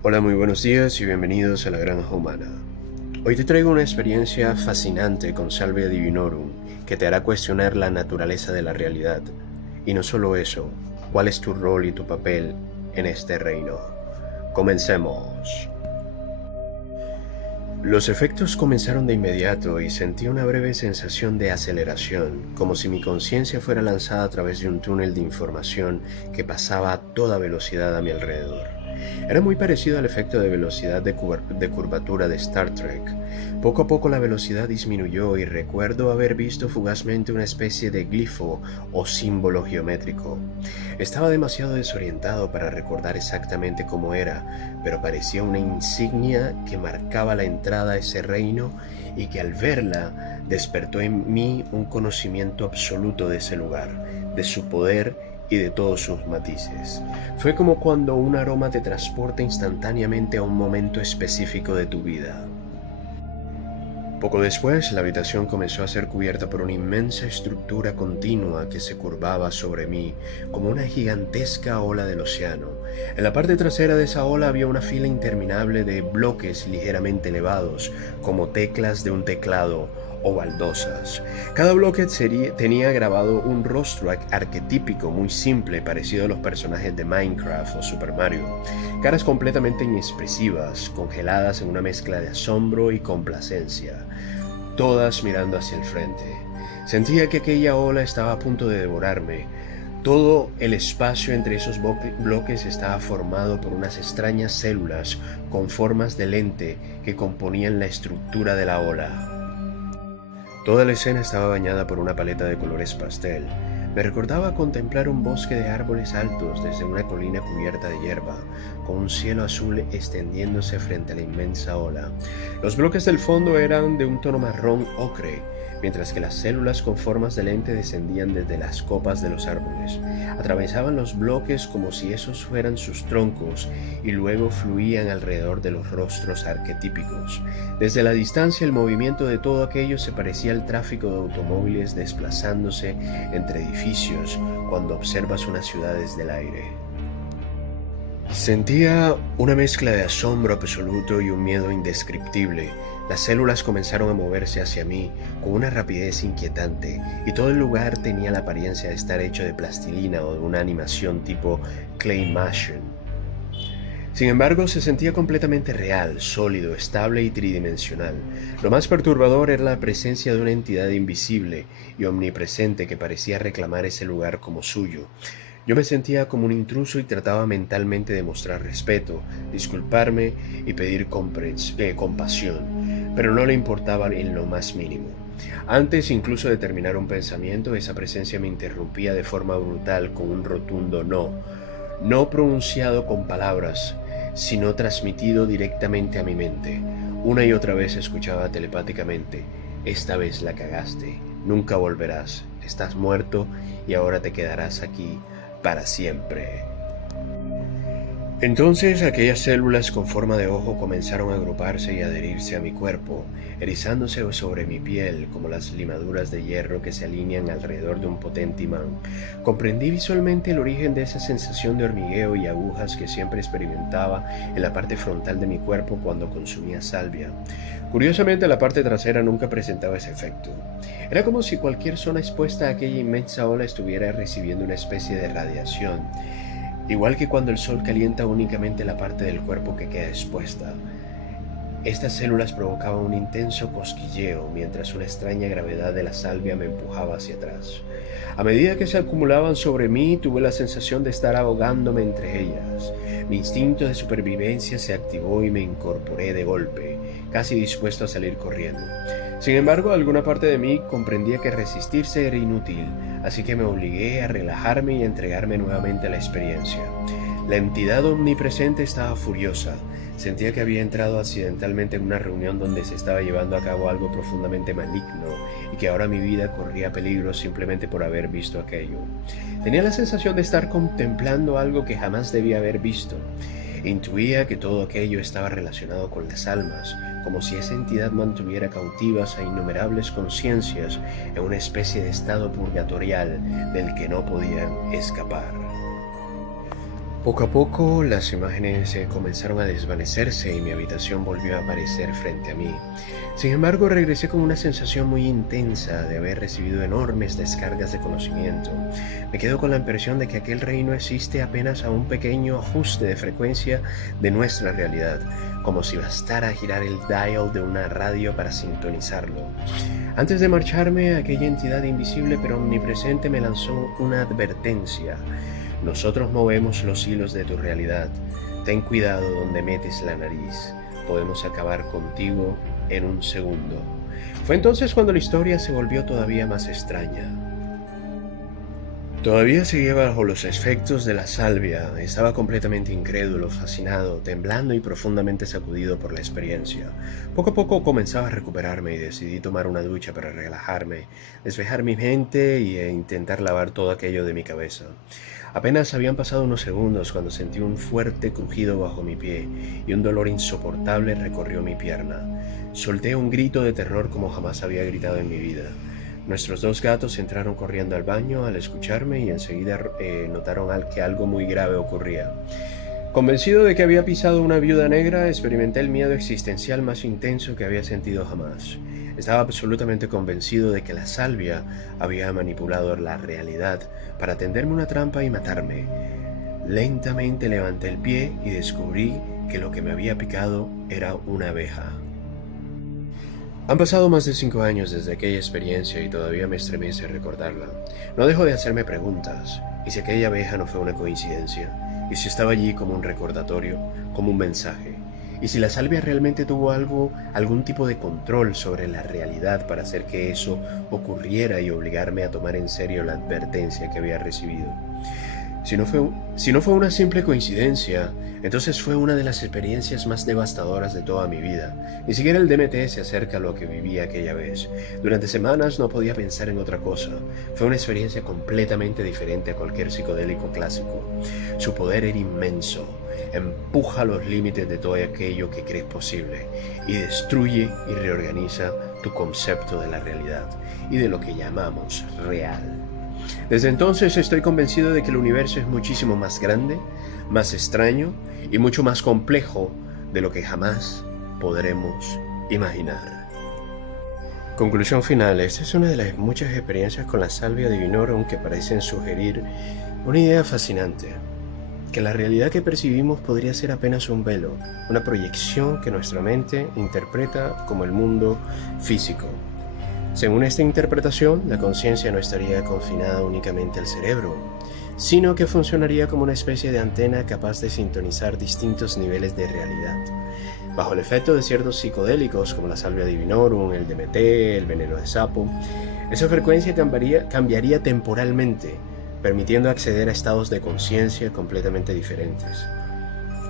Hola, muy buenos días y bienvenidos a la Granja Humana. Hoy te traigo una experiencia fascinante con Salvia Divinorum que te hará cuestionar la naturaleza de la realidad. Y no solo eso, cuál es tu rol y tu papel en este reino. Comencemos. Los efectos comenzaron de inmediato y sentí una breve sensación de aceleración, como si mi conciencia fuera lanzada a través de un túnel de información que pasaba a toda velocidad a mi alrededor. Era muy parecido al efecto de velocidad de curvatura de Star Trek. Poco a poco la velocidad disminuyó y recuerdo haber visto fugazmente una especie de glifo o símbolo geométrico. Estaba demasiado desorientado para recordar exactamente cómo era, pero parecía una insignia que marcaba la entrada a ese reino y que al verla despertó en mí un conocimiento absoluto de ese lugar, de su poder y de todos sus matices. Fue como cuando un aroma te transporta instantáneamente a un momento específico de tu vida. Poco después, la habitación comenzó a ser cubierta por una inmensa estructura continua que se curvaba sobre mí, como una gigantesca ola del océano. En la parte trasera de esa ola había una fila interminable de bloques ligeramente elevados, como teclas de un teclado o baldosas. Cada bloque tenía grabado un rostro arquetípico muy simple, parecido a los personajes de Minecraft o Super Mario. Caras completamente inexpresivas, congeladas en una mezcla de asombro y complacencia, todas mirando hacia el frente. Sentía que aquella ola estaba a punto de devorarme. Todo el espacio entre esos bloques estaba formado por unas extrañas células con formas de lente que componían la estructura de la ola. Toda la escena estaba bañada por una paleta de colores pastel. Me recordaba contemplar un bosque de árboles altos desde una colina cubierta de hierba, con un cielo azul extendiéndose frente a la inmensa ola. Los bloques del fondo eran de un tono marrón ocre, mientras que las células con formas de lente descendían desde las copas de los árboles. Atravesaban los bloques como si esos fueran sus troncos y luego fluían alrededor de los rostros arquetípicos. Desde la distancia el movimiento de todo aquello se parecía al tráfico de automóviles desplazándose entre edificios cuando observas una ciudad desde el aire. Sentía una mezcla de asombro absoluto y un miedo indescriptible. Las células comenzaron a moverse hacia mí con una rapidez inquietante y todo el lugar tenía la apariencia de estar hecho de plastilina o de una animación tipo claymation. Sin embargo, se sentía completamente real, sólido, estable y tridimensional. Lo más perturbador era la presencia de una entidad invisible y omnipresente que parecía reclamar ese lugar como suyo. Yo me sentía como un intruso y trataba mentalmente de mostrar respeto, disculparme y pedir compasión, pero no le importaba en lo más mínimo. Antes incluso de terminar un pensamiento, esa presencia me interrumpía de forma brutal con un rotundo no, no pronunciado con palabras, sino transmitido directamente a mi mente. Una y otra vez escuchaba telepáticamente: esta vez la cagaste, nunca volverás, estás muerto y ahora te quedarás aquí para siempre. Entonces aquellas células con forma de ojo comenzaron a agruparse y adherirse a mi cuerpo, erizándose sobre mi piel como las limaduras de hierro que se alinean alrededor de un potente imán. Comprendí visualmente el origen de esa sensación de hormigueo y agujas que siempre experimentaba en la parte frontal de mi cuerpo cuando consumía salvia. Curiosamente, la parte trasera nunca presentaba ese efecto. Era como si cualquier zona expuesta a aquella inmensa ola estuviera recibiendo una especie de radiación, igual que cuando el sol calienta únicamente la parte del cuerpo que queda expuesta. Estas células provocaban un intenso cosquilleo mientras una extraña gravedad de la salvia me empujaba hacia atrás. A medida que se acumulaban sobre mí, tuve la sensación de estar ahogándome entre ellas. Mi instinto de supervivencia se activó y me incorporé de golpe, casi dispuesto a salir corriendo. Sin embargo, alguna parte de mí comprendía que resistirse era inútil, así que me obligué a relajarme y a entregarme nuevamente a la experiencia. La entidad omnipresente estaba furiosa. Sentía que había entrado accidentalmente en una reunión donde se estaba llevando a cabo algo profundamente maligno y que ahora mi vida corría peligro simplemente por haber visto aquello. Tenía la sensación de estar contemplando algo que jamás debía haber visto. Intuía que todo aquello estaba relacionado con las almas, como si esa entidad mantuviera cautivas a innumerables conciencias en una especie de estado purgatorial del que no podían escapar. Poco a poco las imágenes comenzaron a desvanecerse y mi habitación volvió a aparecer frente a mí. Sin embargo, regresé con una sensación muy intensa de haber recibido enormes descargas de conocimiento. Me quedo con la impresión de que aquel reino existe apenas a un pequeño ajuste de frecuencia de nuestra realidad, como si bastara girar el dial de una radio para sintonizarlo. Antes de marcharme, aquella entidad invisible pero omnipresente me lanzó una advertencia. Nosotros movemos los hilos de tu realidad. Ten cuidado donde metes la nariz. Podemos acabar contigo en un segundo. Fue entonces cuando la historia se volvió todavía más extraña. Todavía seguía bajo los efectos de la salvia. Estaba completamente incrédulo, fascinado, temblando y profundamente sacudido por la experiencia. Poco a poco comenzaba a recuperarme y decidí tomar una ducha para relajarme, despejar mi mente e intentar lavar todo aquello de mi cabeza. Apenas habían pasado unos segundos cuando sentí un fuerte crujido bajo mi pie y un dolor insoportable recorrió mi pierna. Solté un grito de terror como jamás había gritado en mi vida. Nuestros dos gatos entraron corriendo al baño al escucharme y enseguida notaron que algo muy grave ocurría. Convencido de que había pisado una viuda negra, experimenté el miedo existencial más intenso que había sentido jamás. Estaba absolutamente convencido de que la salvia había manipulado la realidad para tenderme una trampa y matarme. Lentamente levanté el pie y descubrí que lo que me había picado era una abeja. Han pasado más de 5 años desde aquella experiencia y todavía me estremece recordarla. No dejo de hacerme preguntas. ¿Y si aquella abeja no fue una coincidencia? ¿Y si estaba allí como un recordatorio, como un mensaje? ¿Y si la salvia realmente tuvo algún tipo de control sobre la realidad para hacer que eso ocurriera y obligarme a tomar en serio la advertencia que había recibido? Si no fue una simple coincidencia, entonces fue una de las experiencias más devastadoras de toda mi vida. Ni siquiera el DMT se acerca a lo que viví aquella vez. Durante semanas no podía pensar en otra cosa. Fue una experiencia completamente diferente a cualquier psicodélico clásico. Su poder era inmenso. Empuja los límites de todo aquello que crees posible y destruye y reorganiza tu concepto de la realidad y de lo que llamamos real. Desde entonces estoy convencido de que el universo es muchísimo más grande, más extraño y mucho más complejo de lo que jamás podremos imaginar. Conclusión final. Esta es una de las muchas experiencias con la salvia divinorum que parecen sugerir una idea fascinante, que la realidad que percibimos podría ser apenas un velo, una proyección que nuestra mente interpreta como el mundo físico. Según esta interpretación, la conciencia no estaría confinada únicamente al cerebro, sino que funcionaría como una especie de antena capaz de sintonizar distintos niveles de realidad. Bajo el efecto de ciertos psicodélicos como la salvia divinorum, el DMT, el veneno de sapo, esa frecuencia cambiaría temporalmente, permitiendo acceder a estados de conciencia completamente diferentes,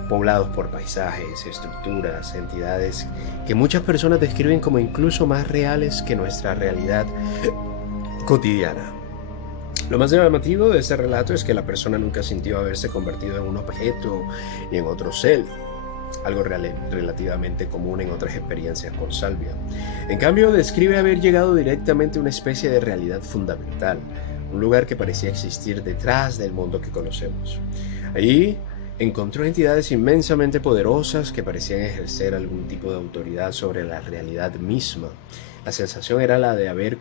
poblados por paisajes, estructuras, entidades que muchas personas describen como incluso más reales que nuestra realidad cotidiana. Lo más llamativo de este relato es que la persona nunca sintió haberse convertido en un objeto ni en otro ser, algo relativamente común en otras experiencias con salvia. En cambio, describe haber llegado directamente a una especie de realidad fundamental, un lugar que parecía existir detrás del mundo que conocemos. Allí encontró entidades inmensamente poderosas que parecían ejercer algún tipo de autoridad sobre la realidad misma. La sensación era la de haber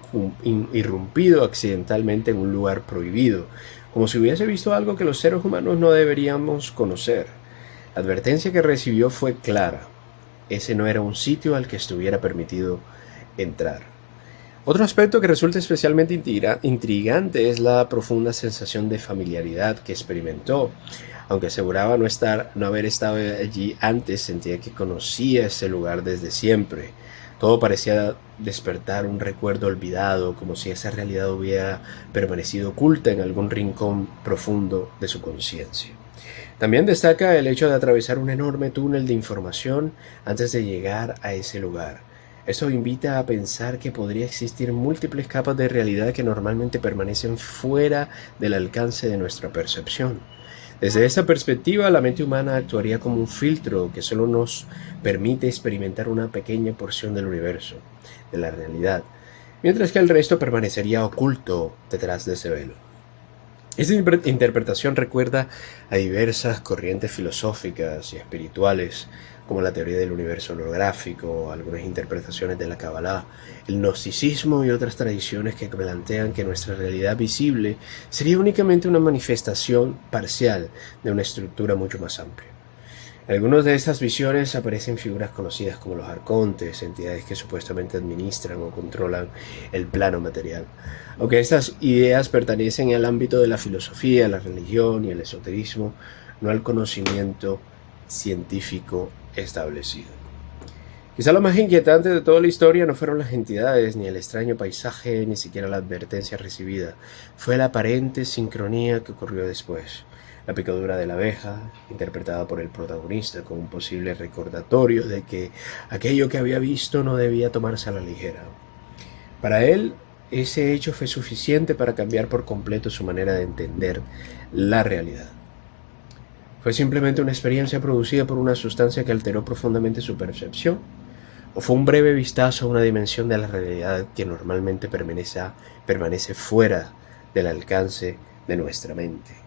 irrumpido accidentalmente en un lugar prohibido, como si hubiese visto algo que los seres humanos no deberíamos conocer. La advertencia que recibió fue clara. Ese no era un sitio al que estuviera permitido entrar. Otro aspecto que resulta especialmente intrigante es la profunda sensación de familiaridad que experimentó. Aunque aseguraba no haber estado allí antes, sentía que conocía ese lugar desde siempre. Todo parecía despertar un recuerdo olvidado, como si esa realidad hubiera permanecido oculta en algún rincón profundo de su conciencia. También destaca el hecho de atravesar un enorme túnel de información antes de llegar a ese lugar. Esto invita a pensar que podría existir múltiples capas de realidad que normalmente permanecen fuera del alcance de nuestra percepción. Desde esa perspectiva, la mente humana actuaría como un filtro que solo nos permite experimentar una pequeña porción del universo, de la realidad, mientras que el resto permanecería oculto detrás de ese velo. Esta interpretación recuerda a diversas corrientes filosóficas y espirituales, como la teoría del universo holográfico, algunas interpretaciones de la Kabbalah, el gnosticismo y otras tradiciones que plantean que nuestra realidad visible sería únicamente una manifestación parcial de una estructura mucho más amplia. En algunas de estas visiones aparecen figuras conocidas como los arcontes, entidades que supuestamente administran o controlan el plano material. Aunque estas ideas pertenecen al ámbito de la filosofía, la religión y el esoterismo, no al conocimiento científico establecido. Quizá lo más inquietante de toda la historia no fueron las entidades, ni el extraño paisaje, ni siquiera la advertencia recibida. Fue la aparente sincronía que ocurrió después. La picadura de la abeja, interpretada por el protagonista como un posible recordatorio de que aquello que había visto no debía tomarse a la ligera. Para él, ese hecho fue suficiente para cambiar por completo su manera de entender la realidad. ¿Fue simplemente una experiencia producida por una sustancia que alteró profundamente su percepción? ¿O fue un breve vistazo a una dimensión de la realidad que normalmente permanece fuera del alcance de nuestra mente?